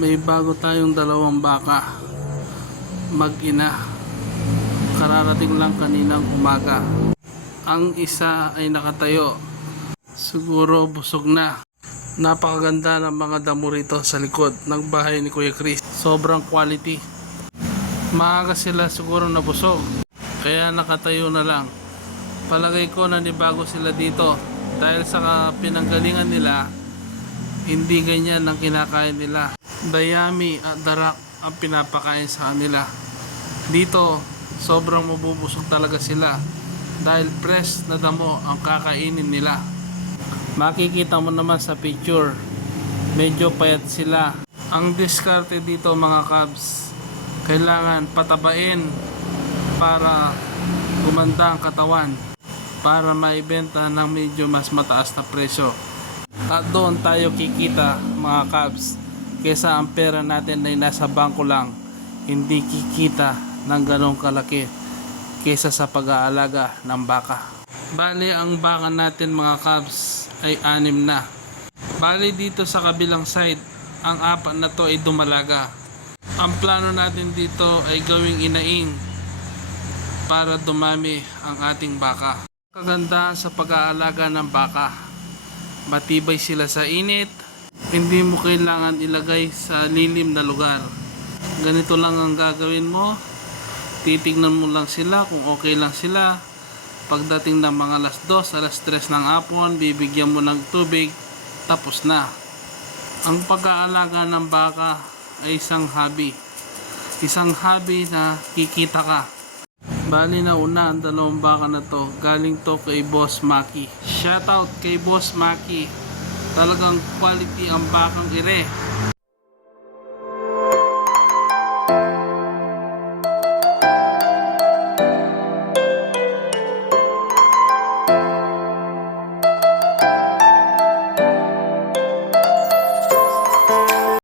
May bago tayong dalawang baka, mag-ina. Kararating lang kaninang umaga. Ang isa ay nakatayo, siguro busog na. Napakaganda ng mga damo rito sa likod ng bahay ni Kuya Chris. Sobrang quality. Maaga sila siguro nabusog, kaya nakatayo na lang. Palagay ko nanibago sila dito dahil sa pinanggalingan nila, hindi ganyan ang kinakain nila. Dayami at darak ang pinapakain sa kanila. Dito, sobrang mabubusog talaga sila dahil fresh na damo ang kakainin nila. Makikita mo naman sa picture, medyo payat sila. Ang diskarte dito mga Cubs, kailangan patabain para gumanda ang katawan, para maibenta ng medyo mas mataas na presyo. At doon tayo kikita mga Cubs, kesa ang pera natin ay nasa bangko lang, hindi kikita ng ganong kalaki kesa sa pag-aalaga ng baka. Bali ang baka natin mga Cubs ay 6 na. Bali dito sa kabilang side, ang 4 na to ay dumalaga. Ang plano natin dito ay gawing inaing para dumami ang ating baka. Kaganda sa pag-aalaga ng baka, matibay sila sa init, hindi mo kailangan ilagay sa lilim na lugar. Ganito lang ang gagawin mo, titignan mo lang sila kung okay lang sila. Pagdating ng mga alas 2, alas 3 ng hapon, bibigyan mo ng tubig, tapos na. Ang pag-aalaga ng baka ay isang hobby na kikita ka. Bali na una ang dalawang baka na to, galing to kay Boss Maki. Shoutout kay Boss Maki, talagang quality ang bakang ire.